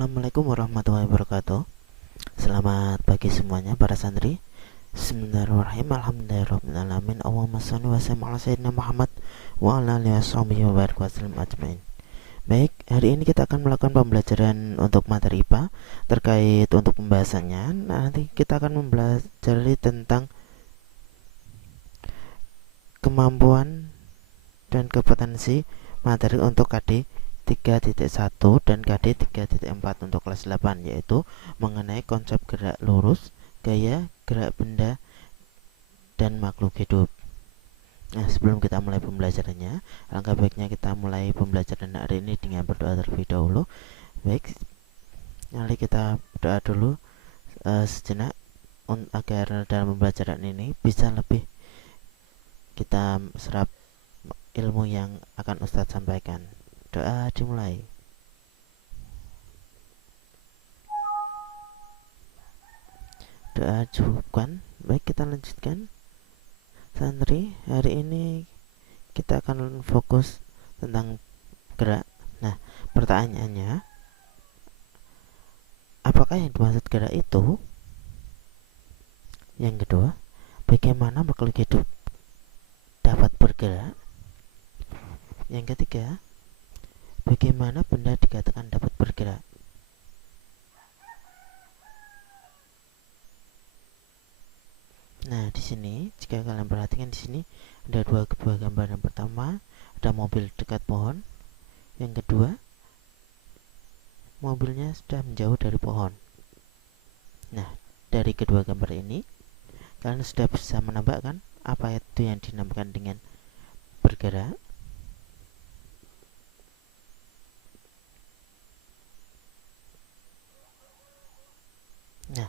Assalamualaikum warahmatullahi wabarakatuh. Selamat pagi semuanya para santri. Bismillahirrahmanirrahim. Alhamdulillahirrahmanirrahim. Allahumma shalli wa sallim ala sayyidina Muhammad wa ala alihi wa barik wa sallim ajmain. Baik, hari ini kita akan melakukan pembelajaran untuk materi IPA terkait untuk pembahasannya. Nanti kita akan mempelajari tentang kemampuan dan kompetensi materi untuk KD 3.1 dan KD 3.4 untuk kelas 8, yaitu mengenai konsep gerak lurus, gaya, gerak benda, dan makhluk hidup. Nah, sebelum kita mulai pembelajarannya, alangkah baiknya kita mulai pembelajaran hari ini dengan berdoa terlebih dahulu. Baik, mari kita berdoa dulu sejenak agar dalam pembelajaran ini bisa lebih kita serap ilmu yang akan Ustadz sampaikan. Doa dimulai. Doa cukupkan. Baik, kita lanjutkan. Santri, hari ini kita akan fokus tentang gerak. Nah, pertanyaannya, apakah yang dimaksud gerak itu? Yang kedua, bagaimana makhluk hidup dapat bergerak? Yang ketiga, bagaimana benda dikatakan dapat bergerak? Nah, di sini jika kalian perhatikan, di sini ada dua buah gambar. Yang pertama, ada mobil dekat pohon. Yang kedua, mobilnya sudah menjauh dari pohon. Nah, dari kedua gambar ini kalian sudah bisa menebakkan apa itu yang dinamakan dengan bergerak. Nah,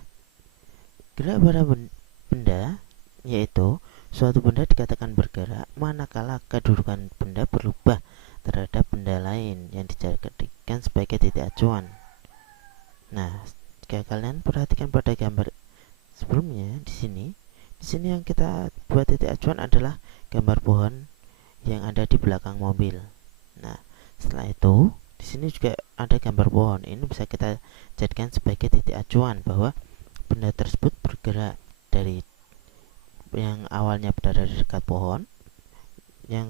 gerak pada benda yaitu suatu benda dikatakan bergerak manakala kedudukan benda berubah terhadap benda lain yang dijadikan sebagai titik acuan. Nah, jika kalian perhatikan pada gambar sebelumnya, di sini yang kita buat titik acuan adalah gambar pohon yang ada di belakang mobil. Nah, setelah itu di sini juga ada gambar pohon. Ini bisa kita jadikan sebagai titik acuan bahwa benda tersebut bergerak dari yang awalnya berada di dekat pohon, yang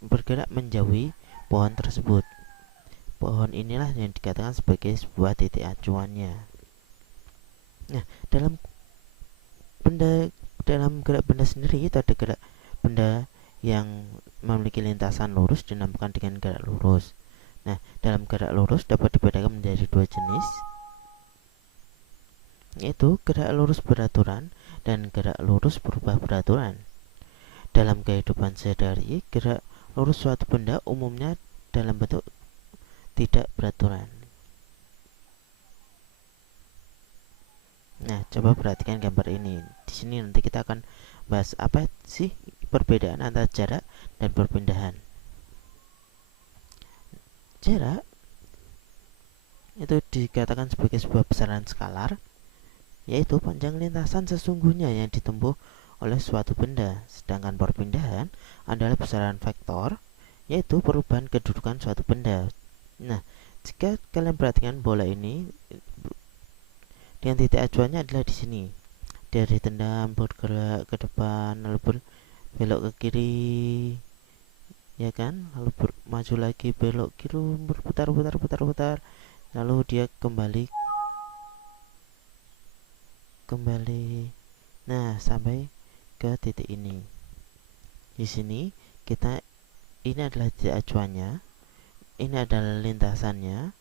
bergerak menjauhi pohon tersebut. Pohon inilah yang dikatakan sebagai sebuah titik acuannya. Nah, dalam gerak benda sendiri itu ada gerak benda yang memiliki lintasan lurus dinamakan dengan gerak lurus. Nah, dalam gerak lurus dapat dibedakan menjadi dua jenis, yaitu gerak lurus beraturan dan gerak lurus berubah beraturan. Dalam kehidupan sehari-hari, gerak lurus suatu benda umumnya dalam bentuk tidak beraturan. Nah, coba perhatikan gambar ini. Di sini nanti kita akan bahas apa sih perbedaan antara jarak dan perpindahan. Jarak itu dikatakan sebagai sebuah besaran skalar, yaitu panjang lintasan sesungguhnya yang ditempuh oleh suatu benda. Sedangkan perpindahan adalah besaran vektor, yaitu perubahan kedudukan suatu benda. Nah, jika kalian perhatikan bola ini, dengan titik acuannya adalah di sini. Dia ditendang, bergerak ke depan, lalu belok ke kiri, ya kan? Lalu maju lagi, belok kiri, berputar, lalu dia kembali. Nah, sampai ke titik ini. Di sini ini adalah titik acuannya, ini adalah lintasannya,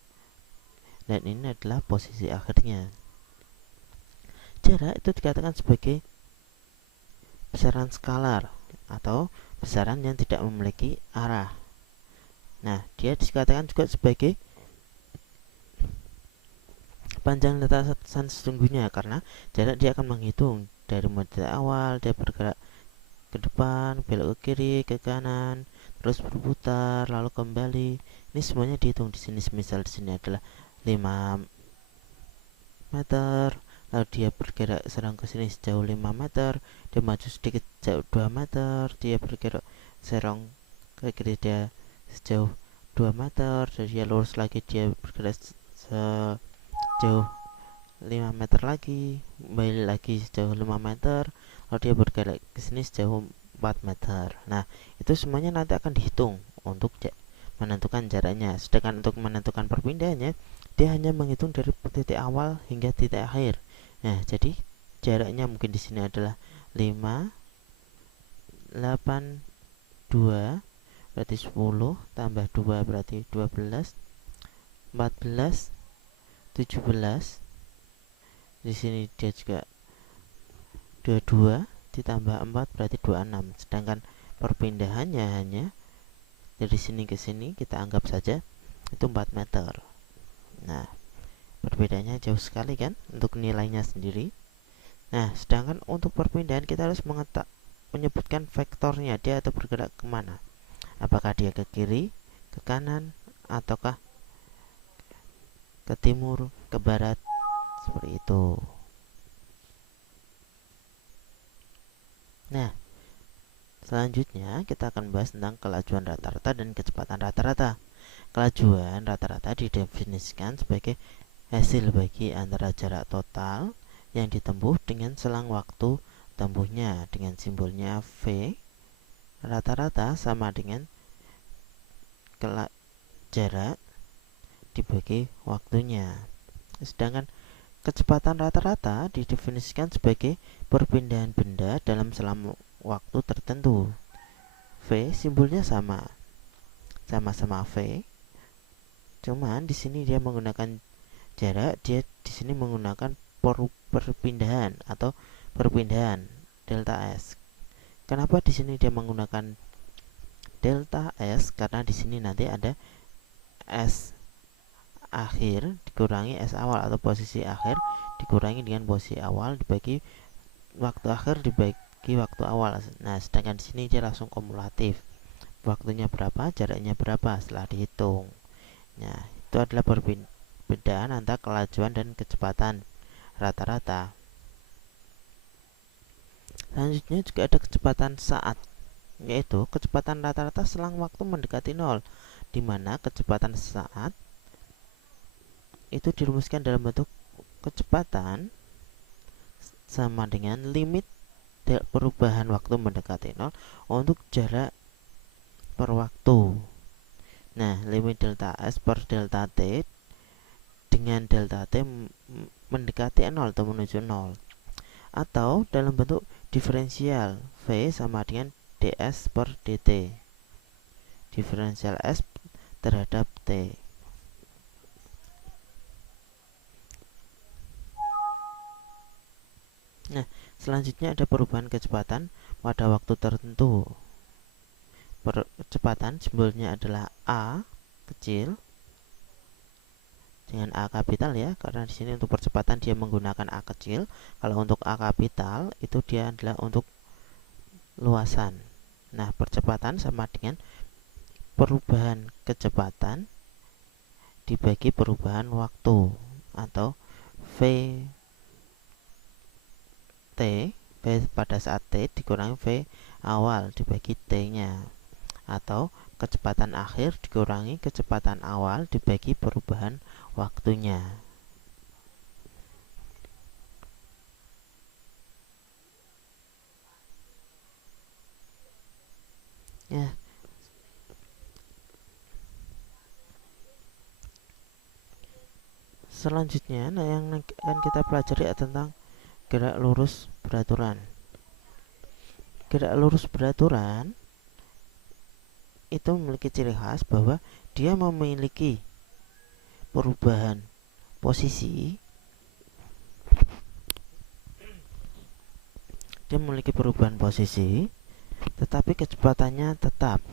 dan ini adalah posisi akhirnya. Jarak itu dikatakan sebagai besaran skalar atau besaran yang tidak memiliki arah. Nah, dia dikatakan juga sebagai panjang lintasan sesungguhnya karena jarak dia akan menghitung dari titik awal dia bergerak ke depan, belok ke kiri, ke kanan, terus berputar, lalu kembali. Ini semuanya dihitung di sini. Misal di sini adalah 5 meter, lalu dia bergerak serang ke sini sejauh 5 meter, dia maju sedikit sejauh 2 meter, dia bergerak serong ke kiri dia sejauh 2 meter, dan dia lurus lagi dia bergerak sejauh 5 meter lagi, kembali lagi sejauh 5 meter, lalu dia bergerak ke sini sejauh 4 meter. Nah, itu semuanya nanti akan dihitung untuk menentukan jaraknya. Sedangkan untuk menentukan perpindahannya, dia hanya menghitung dari titik awal hingga titik akhir. Nah, jadi jaraknya mungkin di sini adalah 5, 8, 2 berarti 10, tambah 2 berarti 12, 14, 17. Di sini dia juga 22 ditambah 4 berarti 26. Sedangkan perpindahannya hanya dari sini ke sini, kita anggap saja itu 4 meter. Nah, perbedaannya jauh sekali kan untuk nilainya sendiri. Nah, sedangkan untuk perpindahan kita harus menyebutkan vektornya, dia atau bergerak kemana. Apakah dia ke kiri, ke kanan, ataukah ke timur, ke barat, seperti itu. Nah, selanjutnya kita akan bahas tentang kelajuan rata-rata dan kecepatan rata-rata. Kelajuan rata-rata didefinisikan sebagai hasil bagi antara jarak total yang ditempuh dengan selang waktu tempuhnya dengan simbolnya V. Rata-rata sama dengan jarak dibagi waktunya. Sedangkan kecepatan rata-rata didefinisikan sebagai perpindahan benda dalam selang waktu tertentu. V simbolnya sama-sama V. Cuman di sini dia menggunakan jarak, dia di sini menggunakan perpindahan atau perpindahan delta S. Kenapa di sini dia menggunakan delta S? Karena di sini nanti ada S akhir dikurangi S awal, atau posisi akhir dikurangi dengan posisi awal dibagi waktu akhir dibagi waktu awal. Nah, sedangkan di sini dia langsung kumulatif. Waktunya berapa, jaraknya berapa setelah dihitung. Nah, itu adalah perbedaan antara kelajuan dan kecepatan rata-rata. Selanjutnya juga ada kecepatan saat, yaitu kecepatan rata-rata selang waktu mendekati 0, di mana kecepatan saat itu dirumuskan dalam bentuk kecepatan sama dengan limit perubahan waktu mendekati 0 untuk jarak per waktu. Nah, limit delta S per delta T dengan delta T mendekati 0 atau menuju 0, atau dalam bentuk diferensial V sama dengan ds per dt, diferensial S terhadap T. Nah, selanjutnya ada perubahan kecepatan pada waktu tertentu. Kecepatan simbolnya adalah A kecil dengan A kapital ya, karena di sini untuk percepatan dia menggunakan A kecil. Kalau untuk A kapital itu dia adalah untuk luasan. Nah, percepatan sama dengan perubahan kecepatan dibagi perubahan waktu, atau V T, V pada saat T dikurangi V awal dibagi T-nya, atau kecepatan akhir dikurangi kecepatan awal dibagi perubahan waktunya. Ya. Selanjutnya, yang akan kita pelajari tentang gerak lurus beraturan. Gerak lurus beraturan itu memiliki ciri khas bahwa dia memiliki perubahan posisi. Dia memiliki perubahan posisi, tetapi kecepatannya tetap.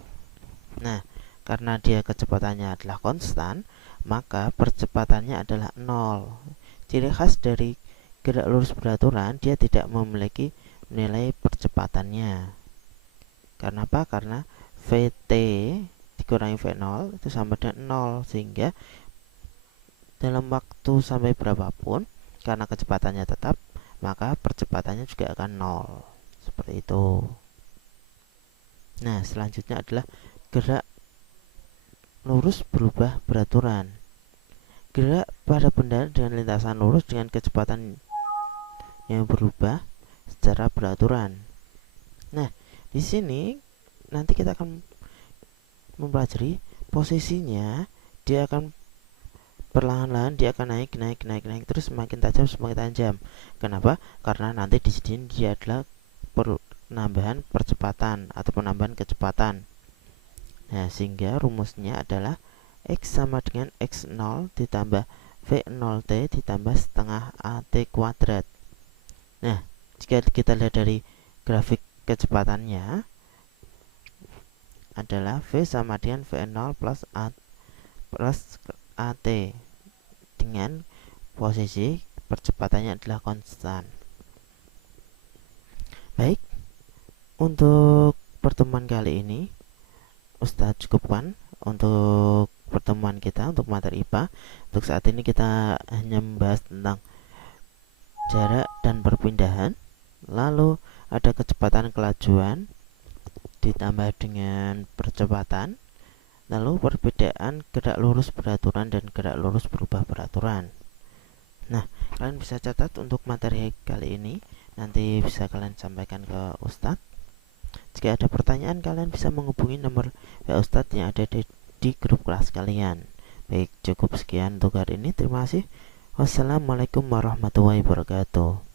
Nah, karena dia kecepatannya adalah konstan, maka percepatannya adalah 0. Ciri khas dari gerak lurus beraturan, dia tidak memiliki nilai percepatannya. Karena apa? Karena Vt dikurangi V0 itu sama dengan 0, sehingga dalam waktu sampai berapapun, karena kecepatannya tetap, maka percepatannya juga akan 0. Seperti itu. Nah, selanjutnya adalah gerak lurus berubah beraturan. gerak pada benda dengan lintasan lurus dengan kecepatan yang berubah secara beraturan. Nah, di sini nanti kita akan mempelajari posisinya. Dia akan perlahan-lahan, dia akan naik terus semakin tajam. Kenapa? Karena nanti di sini dia adalah penambahan percepatan atau penambahan kecepatan. Nah, sehingga rumusnya adalah X sama dengan X0 ditambah V0T ditambah setengah AT kuadrat. Nah, jika kita lihat dari grafik kecepatannya adalah V sama dengan V0 plus AT dengan posisi percepatannya adalah konstan. Baik, untuk pertemuan kali ini Ustadz cukupkan untuk pertemuan kita untuk materi IPA. Untuk saat ini kita hanya membahas tentang jarak dan perpindahan, lalu ada kecepatan kelajuan ditambah dengan percepatan, lalu perbedaan gerak lurus beraturan dan gerak lurus berubah beraturan. Nah, kalian bisa catat untuk materi kali ini, nanti bisa kalian sampaikan ke Ustadz. Jika ada pertanyaan, kalian bisa menghubungi nomor WA Ustadz yang ada di grup kelas kalian. Baik, cukup sekian untuk hari ini. Terima kasih. Wassalamualaikum warahmatullahi wabarakatuh.